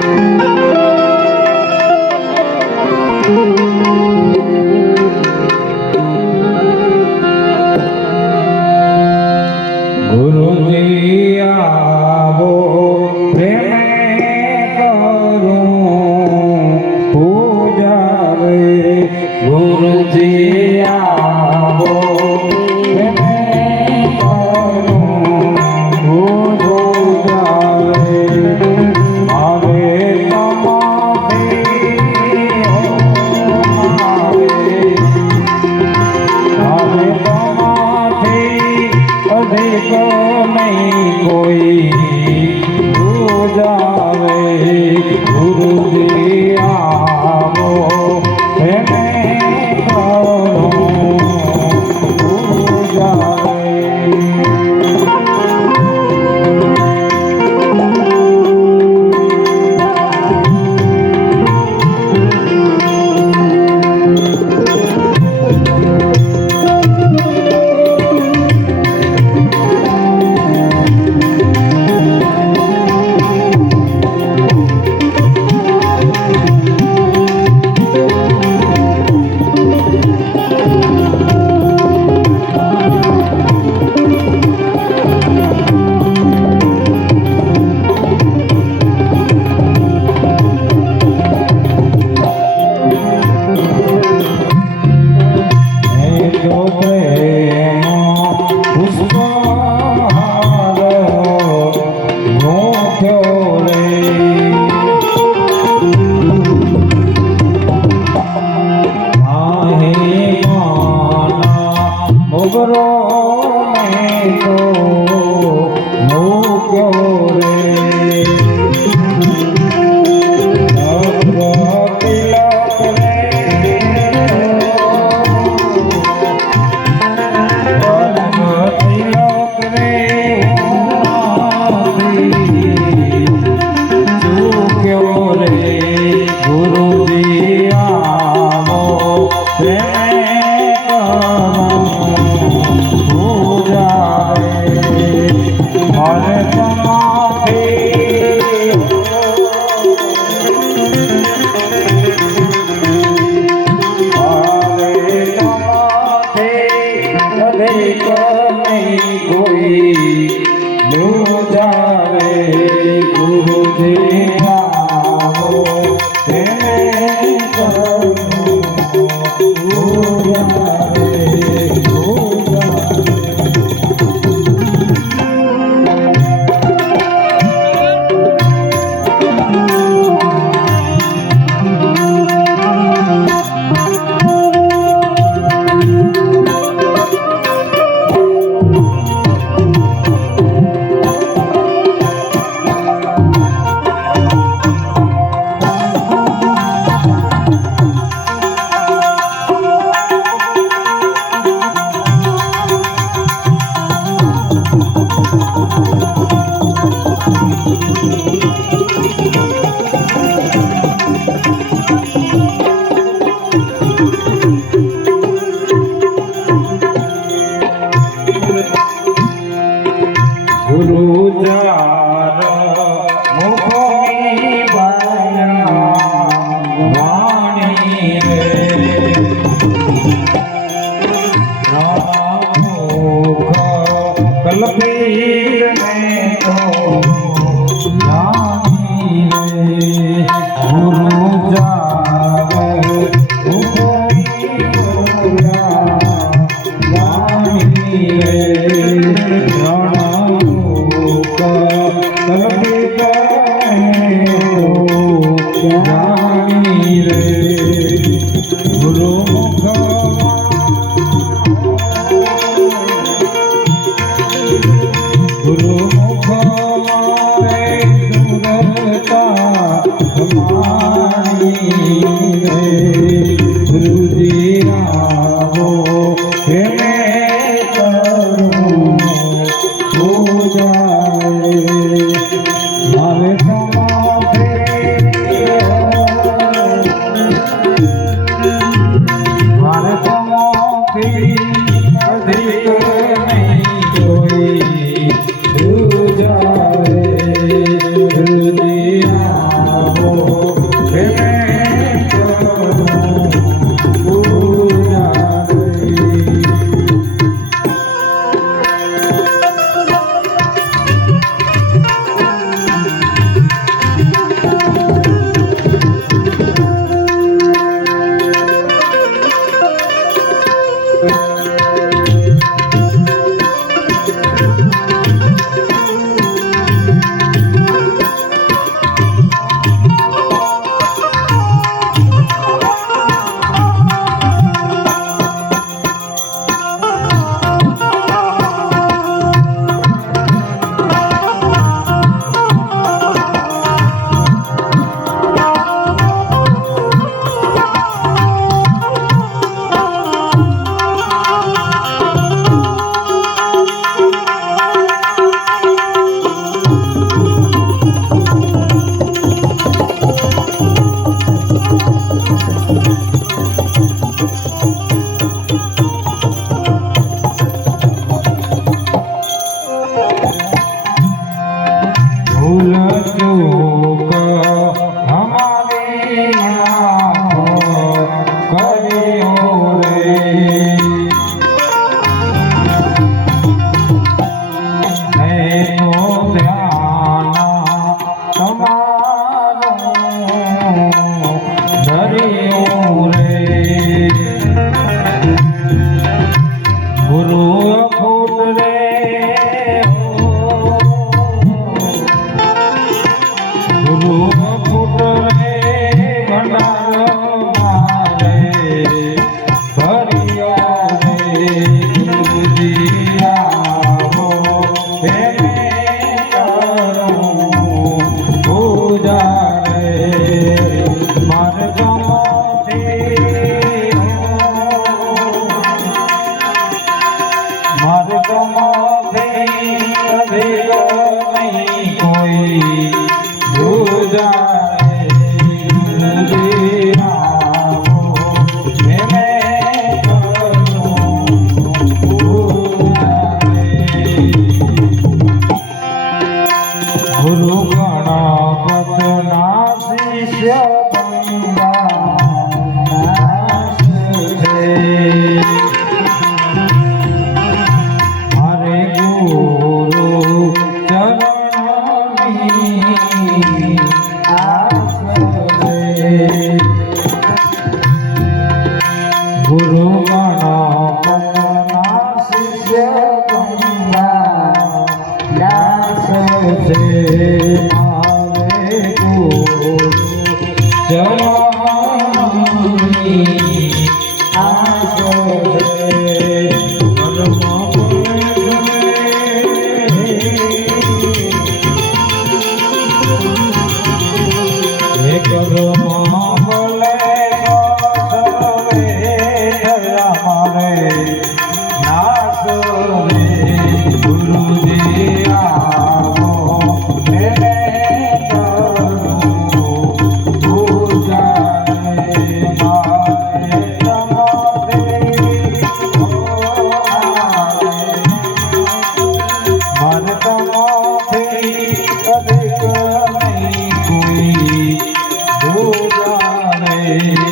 Música রে ગુરુ જાર আমি ભૂલ हो जाने